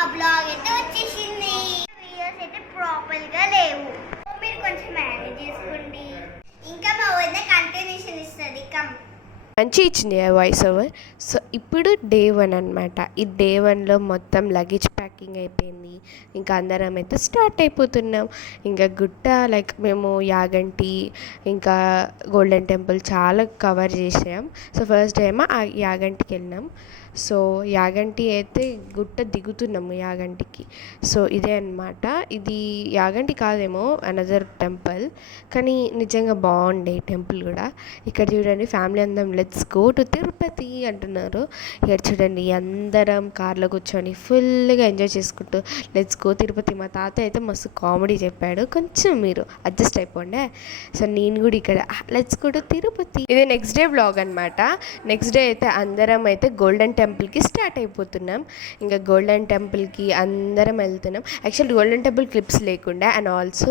ఆ బ్లాగ్ అయితే వచ్చేసింది. వీడియోస్ అయితే ప్రాపర్గా లేవు, మీరు కొంచెం మేనేజ్ చేసుకోండి. ఇంకా మా వద్ద కంటిన్యూషన్ ఇస్తుంది. మంచి ఇచ్చింది వాయిస్ ఓవర్. సో ఇప్పుడు డే 1 అనమాట. ఈ డే 1లో మొత్తం లగేజ్ ప్యాకింగ్ అయిపోయింది. ఇంకా అందరం అయితే స్టార్ట్ అయిపోతున్నాం. ఇంకా గుట్ట లైక్ మేము యాగంటి ఇంకా గోల్డెన్ టెంపుల్ చాలా కవర్ చేసాం. సో ఫస్ట్ డే ఏమో ఆ యాగంటికి వెళ్ళినాం. సో యాగంటి అయితే గుట్ట దిగుతున్నాము యాగంటికి. సో ఇదే అనమాట. ఇది యాగంటి కాదేమో, అనదర్ టెంపుల్, కానీ నిజంగా బాగుండే టెంపుల్ కూడా. ఇక్కడ చూడండి ఫ్యామిలీ అందరం లెట్స్ గో టు తిరుపతి అంటున్నారు. ఇక్కడ చూడండి అందరం కార్లో కూర్చొని ఫుల్గా ఎంజాయ్ చేసుకుంటూ లెట్స్ గో తిరుపతి. మా తాత అయితే మస్తు కామెడీ చెప్పాడు, కొంచెం మీరు అడ్జస్ట్ అయిపోండే. సో నేను కూడా ఇక్కడ లెట్స్ గో టు తిరుపతి. ఇది నెక్స్ట్ డే వ్లాగ్ అనమాట. నెక్స్ట్ డే అయితే అందరం అయితే గోల్డెన్ టెంపుల్కి స్టార్ట్ అయిపోతున్నాం. ఇంకా గోల్డెన్ టెంపుల్కి అందరం వెళ్తున్నాం. యాక్చువల్లీ గోల్డెన్ టెంపుల్ క్లిప్స్ లేకుండా and also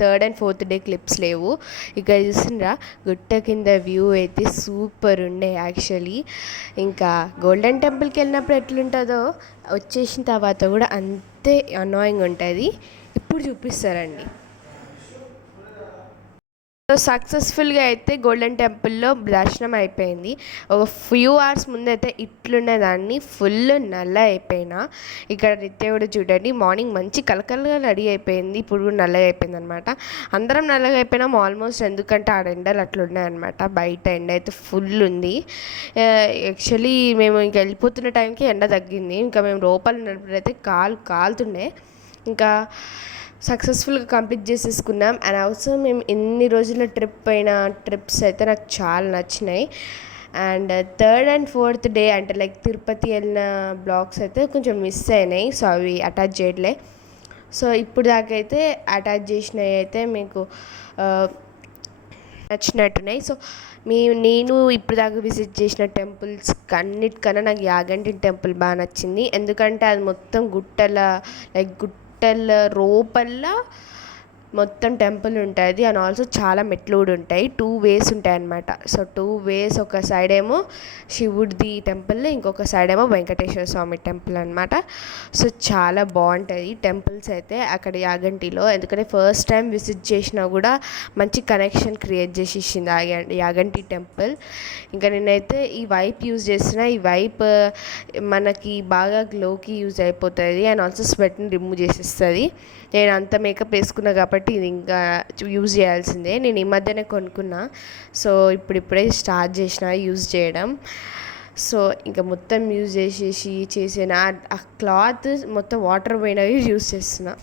3rd and 4th day clips లేవు. ఇక్కడ చూసిండ్రా గుట్ట కింద వ్యూ అయితే సూపర్ ఉండే యాక్చువల్లీ. ఇంకా గోల్డెన్ టెంపుల్కి వెళ్ళినప్పుడు ఎట్లుంటుందో వచ్చేసిన తర్వాత కూడా అంతే అనాయింగ్ ఉంటుంది. ఇప్పుడు చూపిస్తారండి. సక్సెస్ఫుల్గా అయితే గోల్డెన్ టెంపుల్లో దర్శనం అయిపోయింది. ఒక ఫ్యూ అవర్స్ ముందైతే ఇట్లుండేదాన్ని, ఫుల్ నల్ల అయిపోయినా. ఇక్కడ నిత్య కూడా చూడండి మార్నింగ్ మంచి కలకలగా రెడీ అయిపోయింది, ఇప్పుడు కూడా నల్లగా అయిపోయింది అనమాట. అందరం నల్లగా అయిపోయినాం ఆల్మోస్ట్, ఎందుకంటే ఆడ ఎండలు అట్లున్నాయన్నమాట. బయట ఎండ అయితే ఫుల్ ఉంది. యాక్చువల్లీ మేము ఇంకా వెళ్ళిపోతున్న టైంకి ఎండ తగ్గింది. ఇంకా మేము లోపల ఉన్నప్పుడైతే కాలుతుండే. ఇంకా సక్సెస్ఫుల్గా కంప్లీట్ చేసేసుకున్నాం. అండ్ ఆల్సో మేము ఎన్ని రోజుల ట్రిప్స్ అయితే నాకు చాలా నచ్చినాయి. And 3rd and 4th day అంటే లైక్ తిరుపతి వెళ్ళిన బ్లాగ్స్ అయితే కొంచెం మిస్ అయినాయి. సో అవి అటాచ్ చేయట్లే. సో ఇప్పుడు దాకైతే అటాచ్ చేసినవి అయితే మీకు నచ్చినట్టున్నాయి. సో నేను ఇప్పుడు దాకా విజిట్ చేసిన టెంపుల్స్ అన్నిటికన్నా నాకు యాగంటి టెంపుల్ బాగా నచ్చింది. ఎందుకంటే అది మొత్తం గుట్టల లోపల మొత్తం టెంపుల్ ఉంటుంది. అండ్ ఆల్సో చాలా మెట్లు కూడా ఉంటాయి. 2 ways ఉంటాయి అన్నమాట. సో 2 ways, ఒక సైడ్ ఏమో శివుడిది టెంపుల్, ఇంకొక సైడ్ ఏమో వెంకటేశ్వర స్వామి టెంపుల్ అనమాట. సో చాలా బాగుంటుంది టెంపుల్స్ అయితే అక్కడ యాగంటిలో. ఎందుకంటే ఫస్ట్ టైం విజిట్ చేసినా కూడా మంచి కనెక్షన్ క్రియేట్ చేసి ఇచ్చింది యాగంటి టెంపుల్. ఇంకా నేనైతే ఈ వైప్ యూజ్ చేస్తున్నా. ఈ వైప్ మనకి బాగా గ్లోకి యూజ్ అయిపోతుంది అండ్ ఆల్సో స్వెట్ని రిమూవ్ చేసేస్తుంది. నేను అంత మేకప్ వేసుకున్నా కాబట్టి ఇది ఇంకా యూజ్ చేయాల్సిందే. నేను ఈ మధ్యనే కొనుక్కున్నా. సో ఇప్పుడే స్టార్ట్ చేసిన యూజ్ చేయడం. సో ఇంకా మొత్తం యూజ్ చేసిన ఆ క్లాత్ మొత్తం వాటర్ పోయినవి యూజ్ చేస్తున్నా.